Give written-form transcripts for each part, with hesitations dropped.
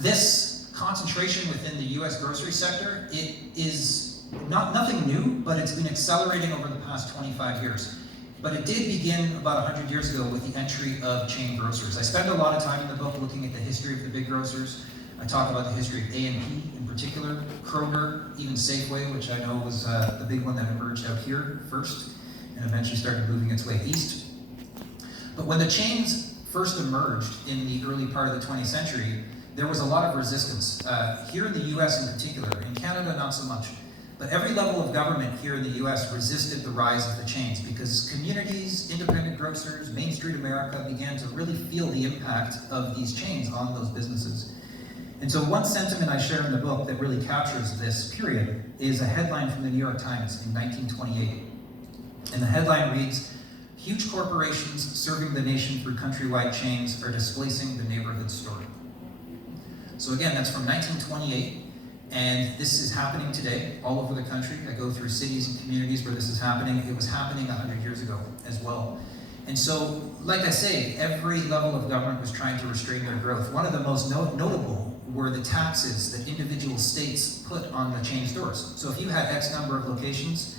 This concentration within the US grocery sector, it is nothing new, but it's been accelerating over the past 25 years. But it did begin about 100 years ago with the entry of chain grocers. I spend a lot of time in the book looking at the history of the big grocers. I talk about the history of A&P in particular, Kroger, even Safeway, which I know was the big one that emerged out here first, and eventually started moving its way east. But when the chains first emerged in the early part of the 20th century, there was a lot of resistance. Here in the US in particular, in Canada not so much. But every level of government here in the US resisted the rise of the chains because communities, independent grocers, Main Street America began to really feel the impact of these chains on those businesses. And so one sentiment I share in the book that really captures this period is a headline from the New York Times in 1928. And the headline reads, "Huge corporations serving the nation through countrywide chains are displacing the neighborhood store." So again, that's from 1928. And this is happening today all over the country. I go through cities and communities where this is happening. It was happening 100 years ago as well. And so, like I say, every level of government was trying to restrain their growth. One of the most notable were the taxes that individual states put on the chain stores. So if you had X number of locations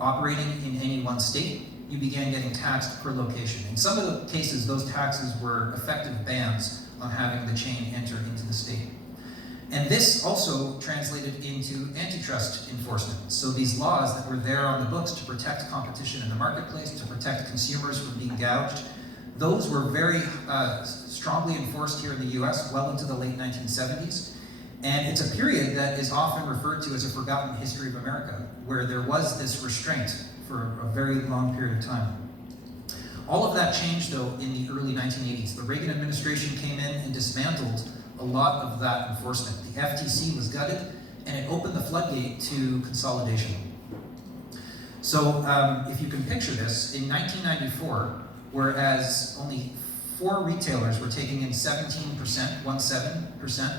operating in any one state, you began getting taxed per location. In some of the cases, those taxes were effective bans on having the chain enter into the state. And this also translated into antitrust enforcement. So these laws that were there on the books to protect competition in the marketplace, to protect consumers from being gouged, those were very strongly enforced here in the US well into the late 1970s. And it's a period that is often referred to as a forgotten history of America, where there was this restraint for a very long period of time. All of that changed though in the early 1980s. The Reagan administration came in and dismantled a lot of that enforcement. The FTC was gutted, and it opened the floodgate to consolidation. So if you can picture this, in 1994, whereas only 4 retailers were taking in 17%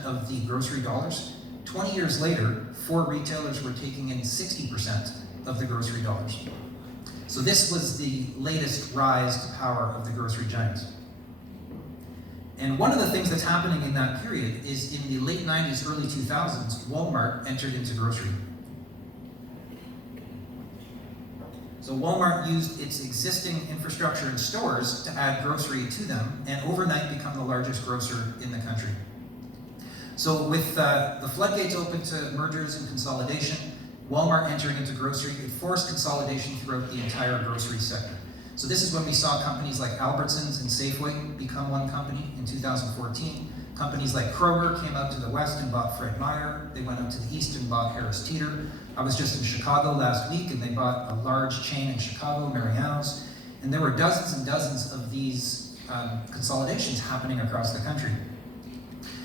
of the grocery dollars, 20 years later, 4 retailers were taking in 60% of the grocery dollars. So this was the latest rise to power of the grocery giants. And one of the things that's happening in that period is in the late 90s, early 2000s, Walmart entered into grocery. So Walmart used its existing infrastructure and stores to add grocery to them and overnight become the largest grocer in the country. So with the floodgates open to mergers and consolidation, Walmart entering into grocery, it forced consolidation throughout the entire grocery sector. So this is when we saw companies like Albertsons and Safeway become one company in 2014. Companies like Kroger came out to the west and bought Fred Meyer. They went out to the east and bought Harris Teeter. I was just in Chicago last week and they bought a large chain in Chicago, Mariano's. And there were dozens and dozens of these consolidations happening across the country.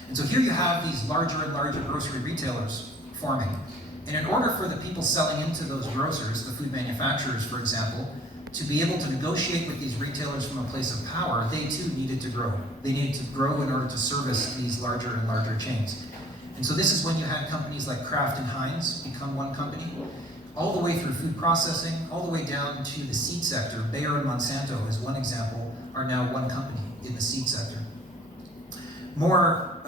And so here you have these larger and larger grocery retailers forming. And in order for the people selling into those grocers, the food manufacturers, for example, to be able to negotiate with these retailers from a place of power, they too needed to grow. They needed to grow in order to service these larger and larger chains. And so this is when you had companies like Kraft and Heinz become one company, all the way through food processing, all the way down to the seed sector. Bayer and Monsanto, as one example, are now one company in the seed sector. More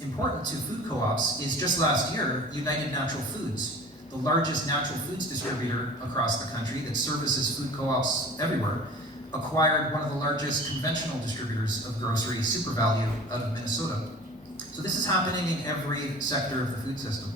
important to food co-ops is just last year, United Natural Foods, the largest natural foods distributor across the country that services food co-ops everywhere, acquired one of the largest conventional distributors of grocery, SuperValu, out of Minnesota. So this is happening in every sector of the food system.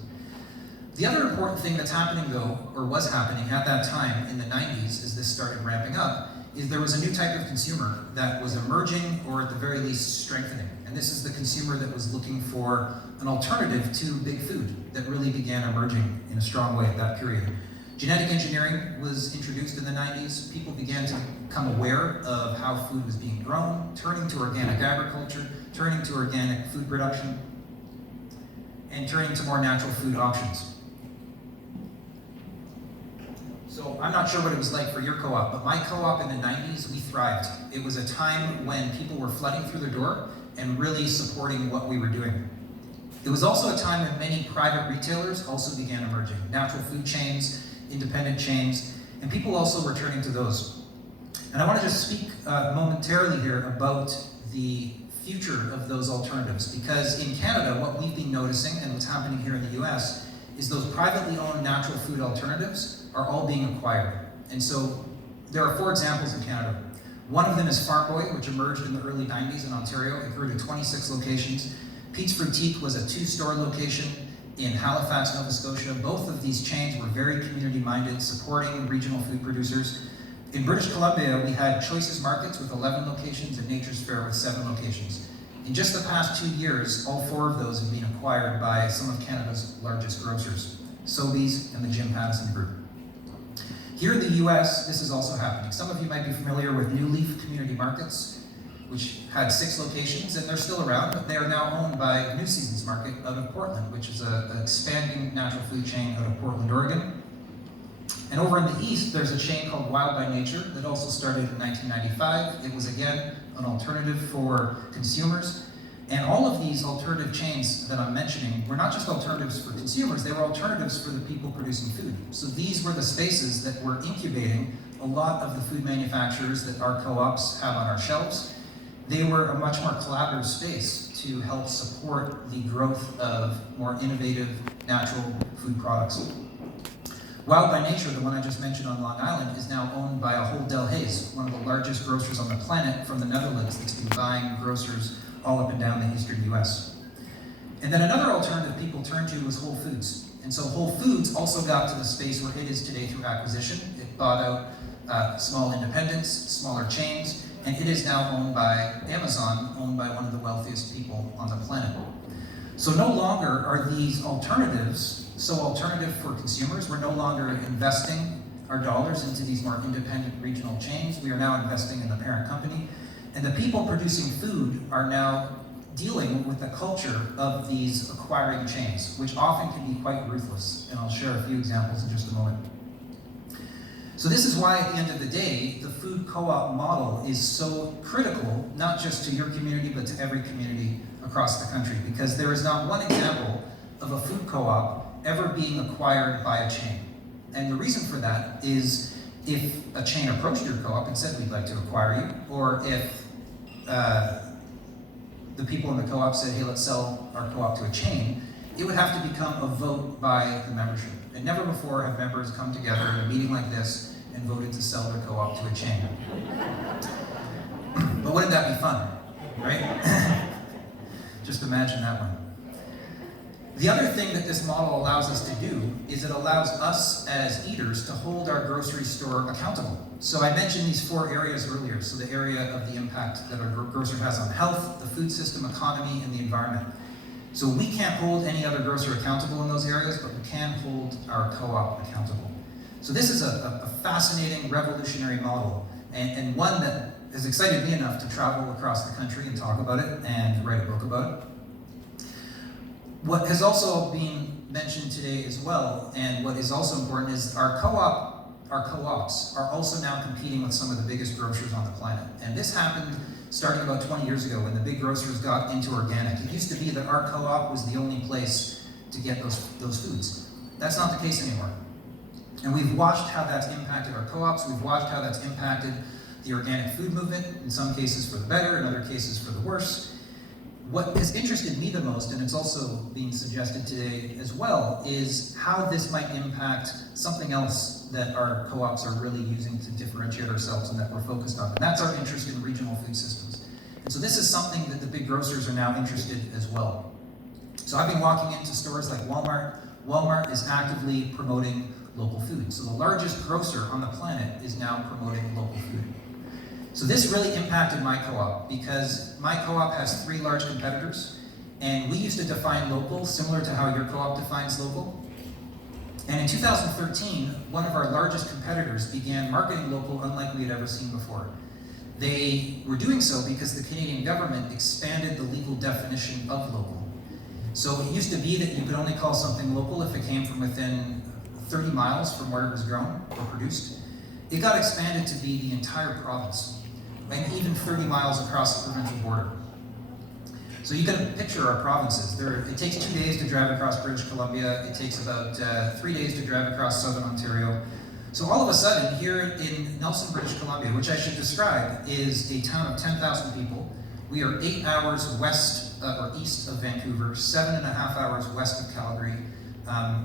The other important thing that's happening though, or was happening at that time in the 90s as this started ramping up, is there was a new type of consumer that was emerging or at the very least strengthening. And this is the consumer that was looking for an alternative to big food that really began emerging in a strong way at that period. Genetic engineering was introduced in the 90s. People began to become aware of how food was being grown, turning to organic agriculture, turning to organic food production, and turning to more natural food options. So I'm not sure what it was like for your co-op, but my co-op in the 90s, we thrived. It was a time when people were flooding through the door and really supporting what we were doing. It was also a time when many private retailers also began emerging. Natural food chains, independent chains, and people also were turning to those. And I want to just speak momentarily here about the future of those alternatives, because in Canada, what we've been noticing and what's happening here in the US is those privately owned natural food alternatives are all being acquired. And so there are 4 examples in Canada. One of them is Farm Boy, which emerged in the early 90s in Ontario. It grew to 26 locations. Pete's Fruitique was a 2-store location in Halifax, Nova Scotia. Both of these chains were very community-minded, supporting regional food producers. In British Columbia, we had Choices Markets with 11 locations and Nature's Fair with 7 locations. In just the past 2 years, all 4 of those have been acquired by some of Canada's largest grocers, Sobeys and the Jim Pattison Group. Here in the US, this is also happening. Some of you might be familiar with New Leaf Community Markets, which had 6 locations, and they're still around, but they are now owned by New Seasons Market out of Portland, which is an expanding natural food chain out of Portland, Oregon. And over in the east, there's a chain called Wild by Nature that also started in 1995. It was, again, an alternative for consumers. And all of these alternative chains that I'm mentioning were not just alternatives for consumers, they were alternatives for the people producing food. So these were the spaces that were incubating a lot of the food manufacturers that our co-ops have on our shelves. They were a much more collaborative space to help support the growth of more innovative natural food products. Wild by Nature, the one I just mentioned on Long Island, is now owned by Ahold Delhaize, one of the largest grocers on the planet from the Netherlands that's been buying grocers all up and down the eastern US. And then another alternative people turned to was Whole Foods. And so Whole Foods also got to the space where it is today through acquisition. It bought out small independents, smaller chains, and it is now owned by Amazon, owned by one of the wealthiest people on the planet. So no longer are these alternatives so alternative for consumers. We're no longer investing our dollars into these more independent regional chains. We are now investing in the parent company. And the people producing food are now dealing with the culture of these acquiring chains, which often can be quite ruthless. And I'll share a few examples in just a moment. So this is why at the end of the day, the food co-op model is so critical, not just to your community, but to every community across the country, because there is not one example of a food co-op ever being acquired by a chain. And the reason for that is if a chain approached your co-op and said, we'd like to acquire you, or if the people in the co-op said, hey, let's sell our co-op to a chain, it would have to become a vote by the membership. And never before have members come together in a meeting like this and voted to sell their co-op to a chain. But wouldn't that be fun, right? Just imagine that one. The other thing that this model allows us to do is it allows us as eaters to hold our grocery store accountable. So I mentioned these 4 areas earlier. So the area of the impact that our grocer has on health, the food system, economy, and the environment. So we can't hold any other grocer accountable in those areas, but we can hold our co-op accountable. So this is a fascinating, revolutionary model, and one that has excited me enough to travel across the country and talk about it and write a book about it. What has also been mentioned today as well, and what is also important, is our co-ops are also now competing with some of the biggest grocers on the planet. And this happened starting about 20 years ago when the big grocers got into organic. It used to be that our co-op was the only place to get those foods. That's not the case anymore. And we've watched how that's impacted our co-ops. We've watched how that's impacted the organic food movement, in some cases for the better, in other cases for the worse. What has interested me the most, and it's also being suggested today as well, is how this might impact something else that our co-ops are really using to differentiate ourselves and that we're focused on. And that's our interest in regional food systems. And so this is something that the big grocers are now interested as well. So I've been walking into stores like Walmart. Walmart is actively promoting local food. So the largest grocer on the planet is now promoting local food. So this really impacted my co-op because my co-op has 3 large competitors, and we used to define local similar to how your co-op defines local. And in 2013, one of our largest competitors began marketing local unlike we had ever seen before. They were doing so because the Canadian government expanded the legal definition of local. So it used to be that you could only call something local if it came from within 30 miles from where it was grown or produced. It got expanded to be the entire province, and even 30 miles across the provincial border. So you can picture our provinces. It takes 2 days to drive across British Columbia. It takes about 3 days to drive across southern Ontario. So all of a sudden, here in Nelson, British Columbia, which I should describe is a town of 10,000 people, We are 8 hours west or east of Vancouver, 7.5 hours west of Calgary.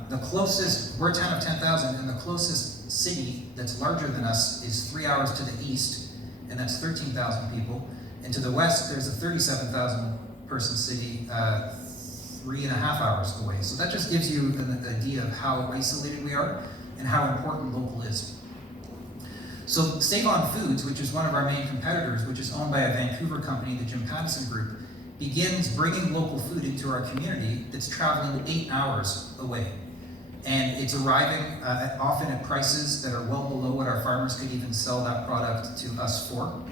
The closest, we're a town of 10,000, and the closest city that's larger than us is 3 hours to the east, and that's 13,000 people. And to the west, there's a 37,000 person city, 3.5 hours away. So that just gives you an idea of how isolated we are and how important local is. So Save On Foods, which is one of our main competitors, which is owned by a Vancouver company, the Jim Pattison Group, begins bringing local food into our community that's traveling 8 hours away. And it's arriving often at prices that are well below what our farmers could even sell that product to us for.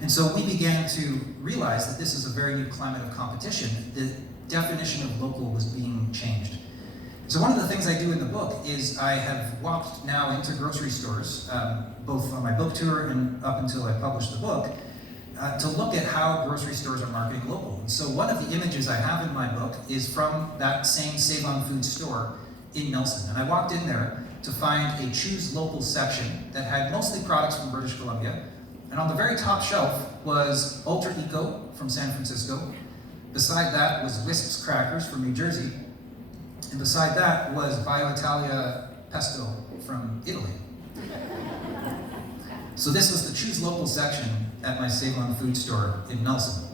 And so we began to realize that this is a very new climate of competition. The definition of local was being changed. So one of the things I do in the book is I have walked now into grocery stores, both on my book tour and up until I published the book, to look at how grocery stores are marketing local. And so one of the images I have in my book is from that same Save On Foods store in Nelson. And I walked in there to find a Choose Local section that had mostly products from British Columbia. And on the very top shelf was Ultra Eco from San Francisco. Beside that was Wisps Crackers from New Jersey. And beside that was Bio Italia Pesto from Italy. So this was the Choose Local section at my Save On Food store in Nelson.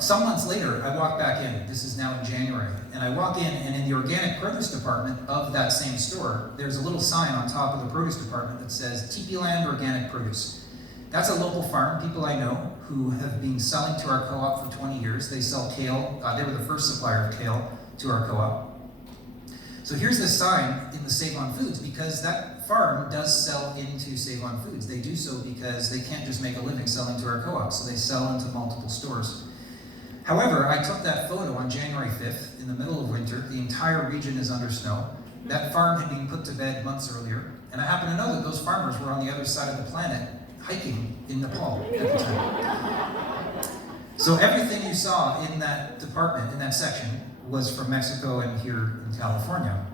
Some months later, I walk back in. This is now in January. And I walk in, and in the organic produce department of that same store, there's a little sign on top of the produce department that says Teepee Land Organic Produce. That's a local farm, people I know, who have been selling to our co-op for 20 years. They sell kale. They were the first supplier of kale to our co-op. So here's this sign in the Save On Foods, because that farm does sell into Save On Foods. They do so because they can't just make a living selling to our co-op, so they sell into multiple stores. However, I took that photo on January 5th in the middle of winter. The entire region is under snow. That farm had been put to bed months earlier, and I happen to know that those farmers were on the other side of the planet hiking in Nepal at the time. So everything you saw in that department, in that section, was from Mexico and here in California.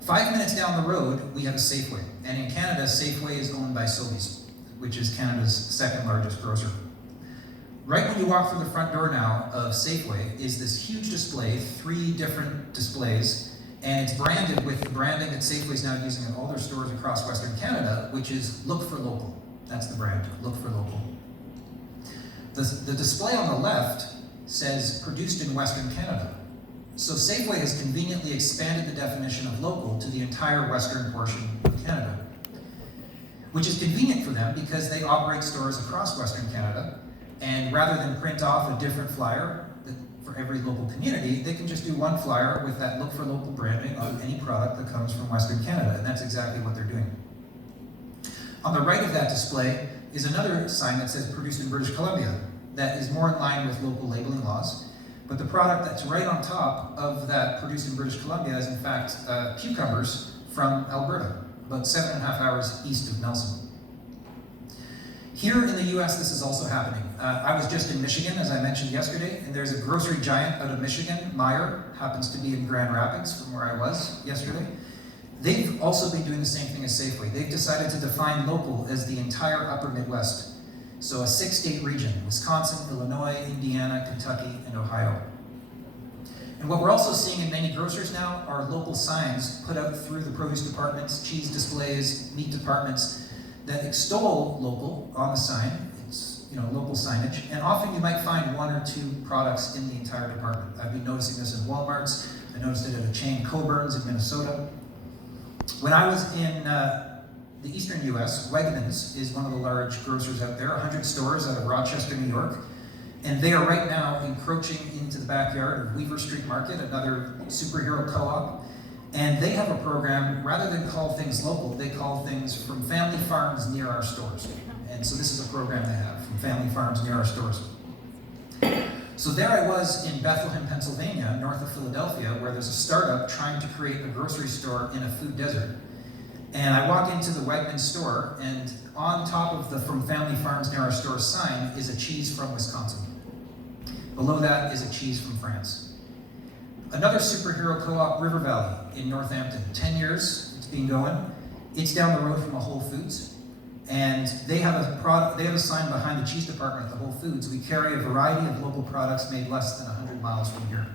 5 minutes down the road, we have a Safeway. And in Canada, Safeway is owned by Sobeys, which is Canada's second largest grocer. Right when you walk through the front door now of Safeway is this huge display, 3 different displays, and it's branded with the branding that Safeway's now using in all their stores across Western Canada, which is Look for Local. That's the brand, Look for Local. The display on the left says produced in Western Canada. So Safeway has conveniently expanded the definition of local to the entire western portion of Canada, which is convenient for them because they operate stores across Western Canada, and rather than print off a different flyer for every local community, they can just do one flyer with that Look for Local branding on any product that comes from Western Canada, and that's exactly what they're doing. On the right of that display is another sign that says produced in British Columbia that is more in line with local labeling laws, but the product that's right on top of that produced in British Columbia is in fact cucumbers from Alberta, about 7.5 hours east of Nelson. Here in the US, this is also happening. I was just in Michigan, as I mentioned yesterday, and there's a grocery giant out of Michigan, Meijer, happens to be in Grand Rapids from where I was yesterday. They've also been doing the same thing as Safeway. They've decided to define local as the entire upper Midwest. So a 6-state region, Wisconsin, Illinois, Indiana, Kentucky, and Ohio. And what we're also seeing in many grocers now are local signs put out through the produce departments, cheese displays, meat departments that extol local on the sign. It's local signage. And often you might find 1 or 2 products in the entire department. I've been noticing this in Walmart's. I noticed it at a chain Coburn's in Minnesota. When I was in the eastern US, Wegmans is one of the large grocers out there, 100 stores out of Rochester, New York. And they are right now encroaching into the backyard of Weaver Street Market, another superhero co-op. And they have a program, rather than call things local, they call things from family farms near our stores. And so this is a program they have, from family farms near our stores. So there I was in Bethlehem, Pennsylvania, north of Philadelphia, where there's a startup trying to create a grocery store in a food desert. And I walk into the Wegmans store, and on top of the From Family Farms Near Our Store sign is a cheese from Wisconsin. Below that is a cheese from France. Another superhero co-op, River Valley in Northampton. 10 years it's been going. It's down the road from a Whole Foods. And they have a sign behind the cheese department at the Whole Foods. We carry a variety of local products made less than 100 miles from here.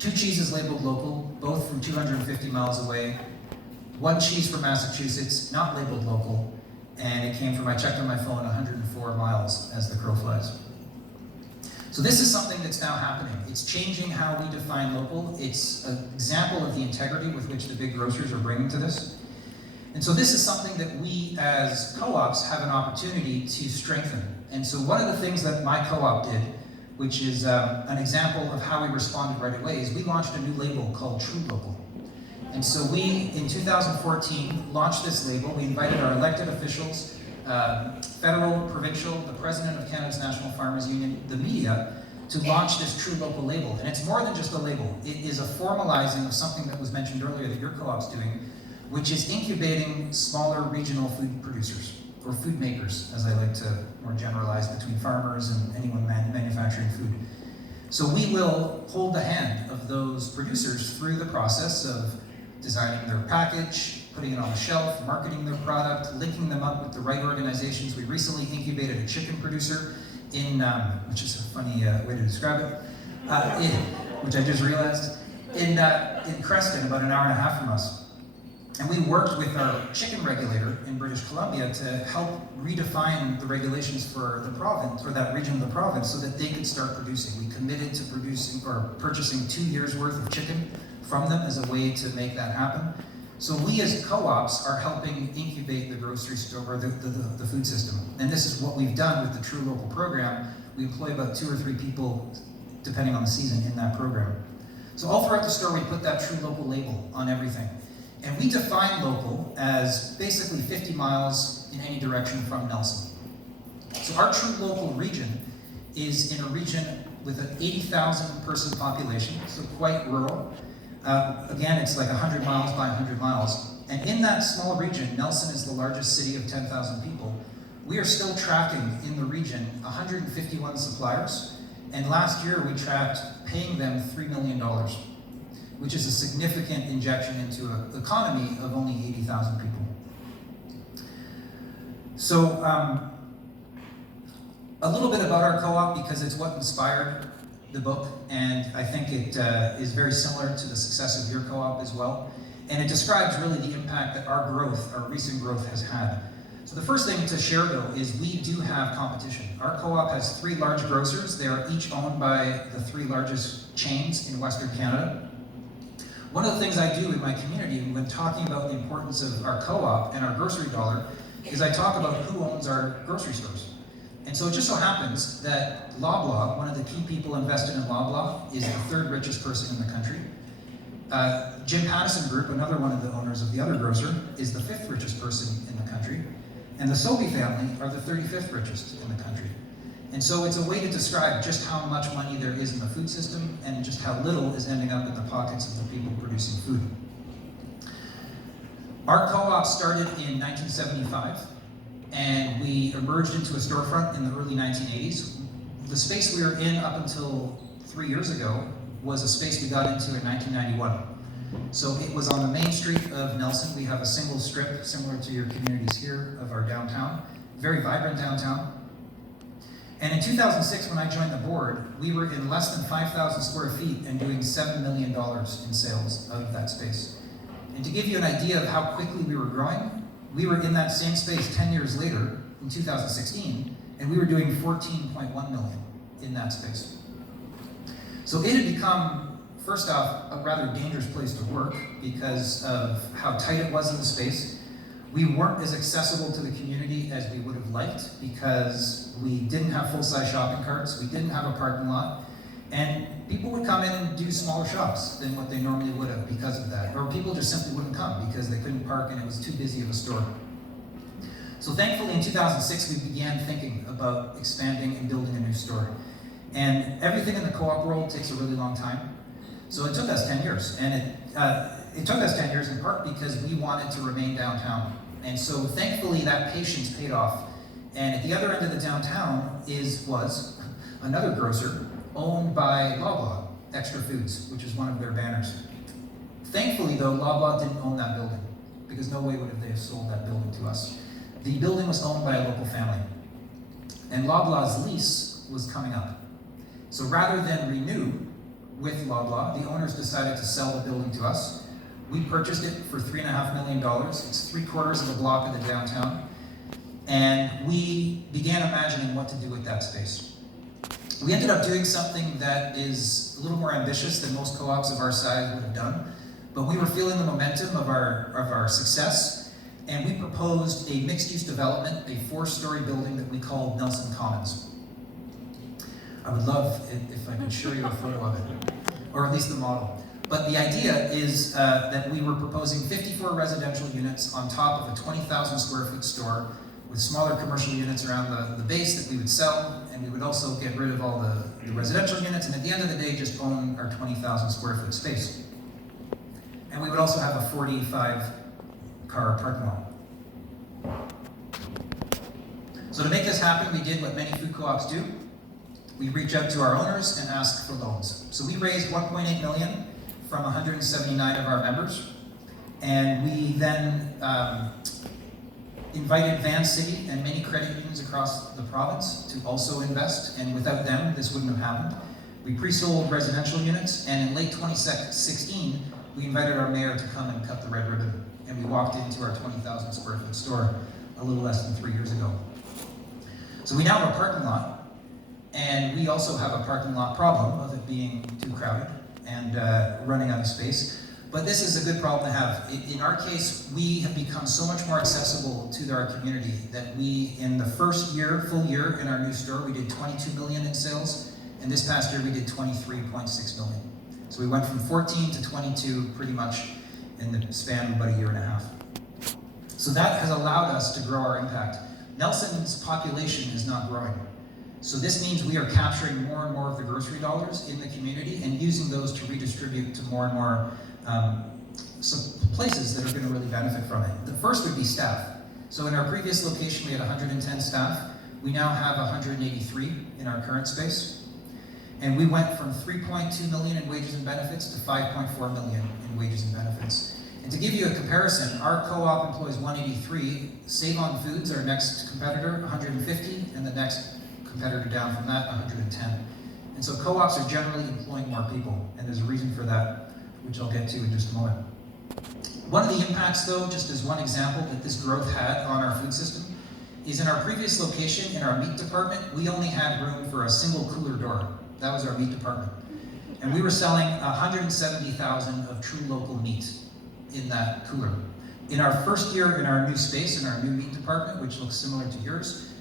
2 cheeses labeled local, both from 250 miles away. 1 cheese from Massachusetts, not labeled local, and it came from, I checked on my phone, 104 miles as the crow flies. So this is something that's now happening. It's changing how we define local. It's an example of the integrity with which the big grocers are bringing to this. And so this is something that we as co-ops have an opportunity to strengthen. And so one of the things that my co-op did, which is an example of how we responded right away, is we launched a new label called True Local. And so we, in 2014, launched this label. We invited our elected officials, federal, provincial, the president of Canada's National Farmers Union, the media, to launch this True Local label. And it's more than just a label. It is a formalizing of something that was mentioned earlier that your co-op's doing, which is incubating smaller regional food producers, or food makers, as I like to more generalize between farmers and anyone manufacturing food. So we will hold the hand of those producers through the process of designing their package, putting it on the shelf, marketing their product, linking them up with the right organizations. We recently incubated a chicken producer in, which is a funny way to describe it, which I just realized, in Creston, about an hour and a half from us. And we worked with our chicken regulator in British Columbia to help redefine the regulations for the province, or that region of the province, so that they could start producing. We committed to producing or purchasing 2 years worth of chicken from them as a way to make that happen. So we as co-ops are helping incubate the grocery store, or the food system. And this is what we've done with the True Local program. We employ about 2 or 3 people, depending on the season, in that program. So all throughout the store, we put that True Local label on everything. And we define local as basically 50 miles in any direction from Nelson. So our True Local region is in a region with an 80,000 person population, so quite rural. Again, it's like 100 miles by 100 miles. And in that small region, Nelson is the largest city of 10,000 people. We are still tracking in the region 151 suppliers. And last year we tracked paying them $3 million. Which is a significant injection into an economy of only 80,000 people. So, a little bit about our co-op, because it's what inspired the book, and I think it is very similar to the success of your co-op as well. And it describes really the impact that our growth, our recent growth, has had. So the first thing to share, though, is we do have competition. Our co-op has 3 large grocers. They are each owned by the 3 largest chains in Western Canada. One of the things I do in my community when talking about the importance of our co-op and our grocery dollar is I talk about who owns our grocery stores. And so it just so happens that Loblaw, one of the key people invested in Loblaw, is the 3rd richest person in the country. Jim Pattison Group, another one of the owners of the other grocer, is the 5th richest person in the country. And the Sobey family are the 35th richest in the country. And so it's a way to describe just how much money there is in the food system and just how little is ending up in the pockets of the people producing food. Our co-op started in 1975, and we emerged into a storefront in the early 1980s. The space we were in up until 3 years ago was a space we got into in 1991. So it was on the main street of Nelson. We have a single strip, similar to your communities here, of our downtown. Very vibrant downtown. And in 2006, when I joined the board, we were in less than 5,000 square feet and doing $7 million in sales out of that space. And to give you an idea of how quickly we were growing, we were in that same space 10 years later, in 2016, and we were doing 14.1 million in that space. So it had become, first off, a rather dangerous place to work because of how tight it was in the space. We weren't as accessible to the community as we would have liked because we didn't have full-size shopping carts, we didn't have a parking lot, and people would come in and do smaller shops than what they normally would have because of that. Or people just simply wouldn't come because they couldn't park and it was too busy of a store. So thankfully in 2006 we began thinking about expanding and building a new store. And everything in the co-op world takes a really long time. So it took us 10 years, and it took us 10 years in part because we wanted to remain downtown. And so thankfully that patience paid off. And at the other end of the downtown was another grocer owned by Loblaw, Extra Foods, which is one of their banners. Thankfully though, Loblaw didn't own that building because no way would have they sold that building to us. The building was owned by a local family, and Loblaw's lease was coming up. So rather than renew with Loblaw, the owners decided to sell the building to us. We purchased it for $3.5 million. It's 3/4 of a block of the downtown. And we began imagining what to do with that space. We ended up doing something that is a little more ambitious than most co-ops of our size would have done, but we were feeling the momentum of our success, and we proposed a mixed-use development, a 4-story building that we called Nelson Commons. I would love it if I could show you a photo of it, or at least the model. But the idea is that we were proposing 54 residential units on top of a 20,000 square foot store with smaller commercial units around the base that we would sell, and we would also get rid of all the residential units, and at the end of the day, just own our 20,000 square foot space. And we would also have a 45-car parking lot. So to make this happen, we did what many food co-ops do. We reach out to our owners and ask for loans. So we raised $1.8 million from 179 of our members, and we then invited Van City and many credit unions across the province to also invest, and without them, this wouldn't have happened. We pre-sold residential units, and in late 2016, we invited our mayor to come and cut the red ribbon, and we walked into our 20,000 square foot store a little less than 3 years ago. So we now have a parking lot, and we also have a parking lot problem of it being too crowded and running out of space. But this is a good problem to have. In our case, we have become so much more accessible to our community that we, in the first year, full year in our new store, we did 22 million in sales, and this past year we did 23.6 million. So we went from 14 to 22 pretty much in the span of about a year and a half. So that has allowed us to grow our impact. Nelson's population is not growing. So this means we are capturing more and more of the grocery dollars in the community and using those to redistribute to more and more places that are going to really benefit from it. The first would be staff. So in our previous location, we had 110 staff. We now have 183 in our current space. And we went from 3.2 million in wages and benefits to 5.4 million in wages and benefits. And to give you a comparison, our co-op employs 183. Save On Foods, our next competitor, 150, and the next competitor down from that, 110. And so co-ops are generally employing more people, and there's a reason for that, which I'll get to in just a moment. One of the impacts, though, just as one example that this growth had on our food system, is in our previous location, in our meat department, we only had room for a single cooler door. That was our meat department. And we were selling 170,000 of true local meat in that cooler. In our first year in our new space, in our new meat department, which looks similar to yours,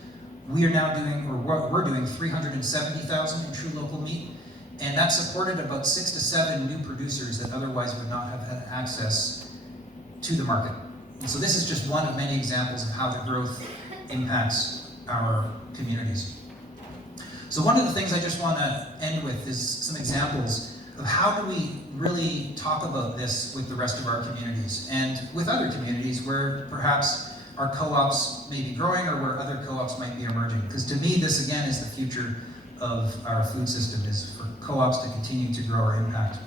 we are now doing, or we're doing 370,000 in true local meat, and that supported about 6 to 7 new producers that otherwise would not have had access to the market. And so this is just one of many examples of how the growth impacts our communities. So one of the things I just want to end with is some examples of how do we really talk about this with the rest of our communities and with other communities where perhaps our co-ops may be growing or where other co-ops might be emerging. Because to me, this again is the future of our food system, is for co-ops to continue to grow our impact.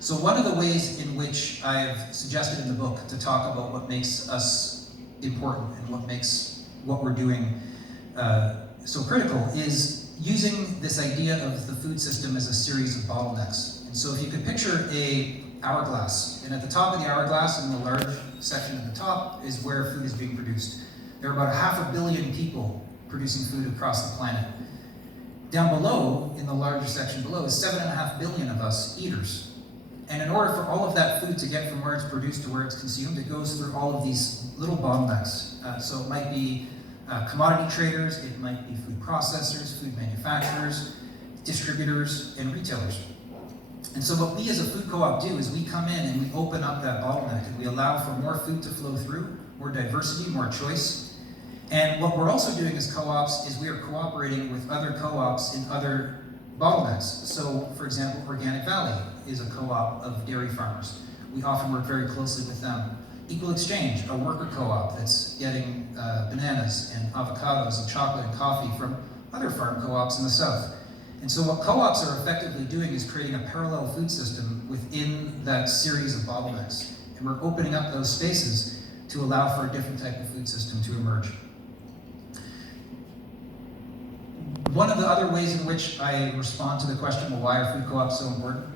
So one of the ways in which I've suggested in the book to talk about what makes us important and what makes what we're doing so critical is using this idea of the food system as a series of bottlenecks. And so if you could picture a hourglass, and at the top of the hourglass, in the large section at the top, is where food is being produced. There are about 500 million people producing food across the planet. Down below, in the larger section below, is 7.5 billion of us eaters. And in order for all of that food to get from where it's produced to where it's consumed, it goes through all of these little bottlenecks. So it might be commodity traders, it might be food processors, food manufacturers, distributors, and retailers. And so what we as a food co-op do is we come in and we open up that bottleneck and we allow for more food to flow through, more diversity, more choice. And what we're also doing as co-ops is we are cooperating with other co-ops in other bottlenecks. So, for example, Organic Valley is a co-op of dairy farmers. We often work very closely with them. Equal Exchange, a worker co-op that's getting bananas and avocados and chocolate and coffee from other farm co-ops in the south. And so what co-ops are effectively doing is creating a parallel food system within that series of bottlenecks. And we're opening up those spaces to allow for a different type of food system to emerge. One of the other ways in which I respond to the question, well, why are food co-ops so important?